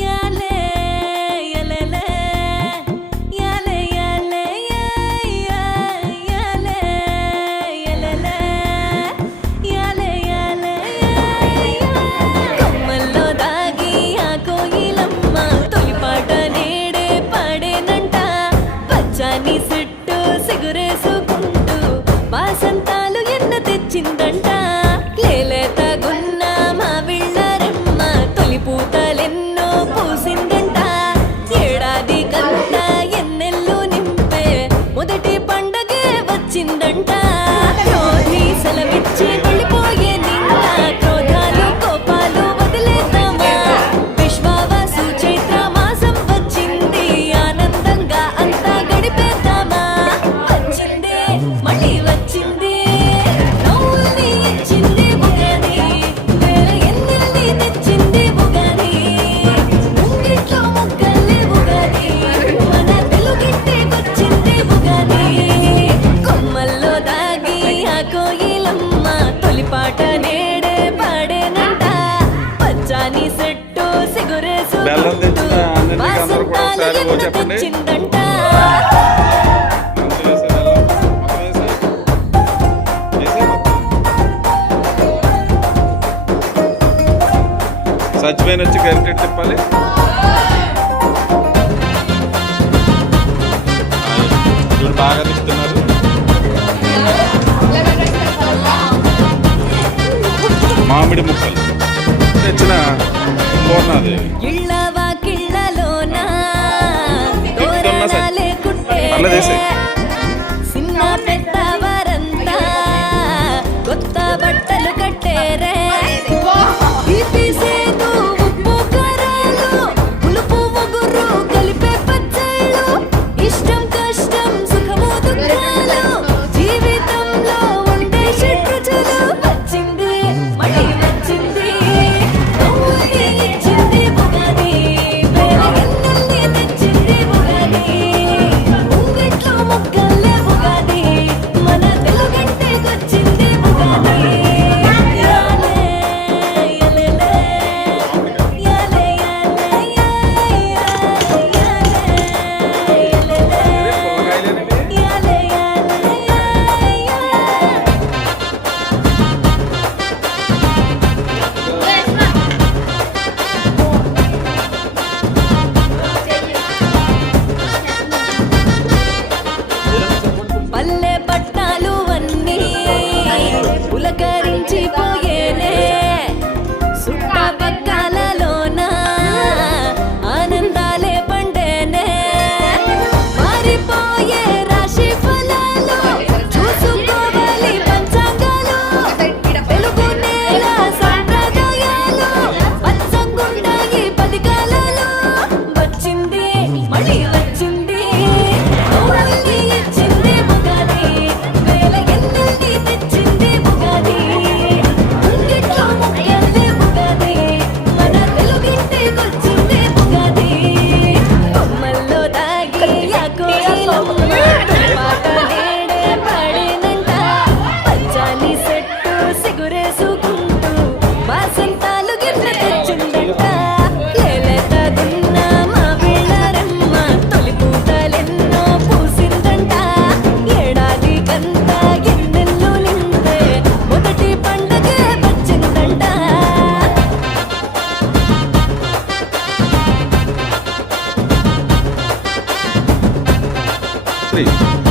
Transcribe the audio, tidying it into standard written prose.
యాలే యలలే యాలే యాలే యాలే యలలే యాలే యాలే కొమ్మల్లో దాగి ఆ కోయిలమ్మ తొలిపాట నేడే పాడేనంట పచ్చని సిట్టు సిగురేసుకుంటూ వాసంతాలు ఎన్న తెచ్చిందంట లేలేత గున్న మావిళ్ళరెమ్మ తొలి పూతలెన్నో పూసిందంట ఏడాది కంట ఎన్నెల్లు నింపే మొదటి పండగే వచ్చిందంట క్రోధి సెలవిచ్చి వెళ్ళిపోయే నిండా క్రోధాలు కోపాలు వదిలేద్దామా విశ్వావాసు చైత్ర మాసం వచ్చింది ఆనందంగా అంతా గడిపేద్దామా వచ్చిందే మళ్ళీ వచ్చింది నవ్వుల్ని ఇచ్చింది ఉగాది వేల ఎన్నెల్ని తెచ్చింది ఉగాది ముంగిట్లో ముగ్గల్లే ఉగాది మన తెలుగింటికొచ్చింది ఉగాది కొమ్మల్లో దాగి ఆ కోయిలమ్మ తొలిపాట నేడే పాడేనంట పచ్చాని సెట్టు బెల్లం సిగురేసుకుంటూ తెచ్చిన అన్నని అందరూ కూడా వాసంతాలు ఒకసారి ఎన్న చెప్పండి. తెచ్చిందంట ఎంత వేసే బెల్లం? మొత్తం వేసే? వేసే మొత్తం. సచిపోయిన వచ్చి గరిటెట్ తిప్పాలి. చూడు బాగా తిప్పుతున్నారు. మామిడి ముక్కలు తెచ్చిన పూర్ణాదేవి. ఇళ్ళ వాకిళ్ళలోన ఎత్తుతున్నా సరే. తోరణాలే కుట్టే పర్లేదేసే. చిన్న పెద్ద వారంతా కొత్త బట్టలు కట్టేరే తీపి సేదు ఉప్పు కారాలు పులుపు ఒగురు కలిపే పచ్చళ్ళు ఇష్టం కష్టం సుఖము దుఃఖాలు జీవితంలో ఉండే షడ్రుచులు వచ్చింది మళ్ళీ వచ్చింది నవ్వుల్ని ఇచ్చింది ఉగాది వేల ఎన్నెల్ని తెచ్చింది ఉగాది ముంగిట్లో ముగ్గల్లే ఉగాది మన తెలుగింటికొచ్చింది ఉగాది యాలే యలలే యాలే యాలే యాలే పల్లె పట్టాలు అన్నీ పులకరించిపోయేనే సుట్టపక్కలలోన ఆనందాలే పండేనే మారిపోయే రాశి ఫలాలు చూసుకోవాలి పంచాంగాలు వెలుగు నేల సాంప్రదాయాలు పచ్చంగుండాయి 10 కాలాలు వచ్చింది మళ్ళీ వచ్చింది నవ్వుల్ని ఇచ్చింది ఉగాది వేల ఎన్నెల్ని తెచ్చింది ఉగాది ముంగిట్లో ముగ్గల్లే ఉగాది మన తెలుగింటికొచ్చింది ఉగాది కొమ్మల్లో దాగి ఆ కోయిలమ్మ పాట నేడే పాడేనంట పచ్చాని సెట్టు సిగురేసుకుంటూ వాసంతాలు గిన్నె తెచ్చిందంట లేలేత దున్న మా వీళ్ళరమ్మ తొలి పూతలెన్నో పూసిందంట ఏడాది కంతా ఎన్నెల్లు నింపే మొదటి పండగే వచ్చిందంట 3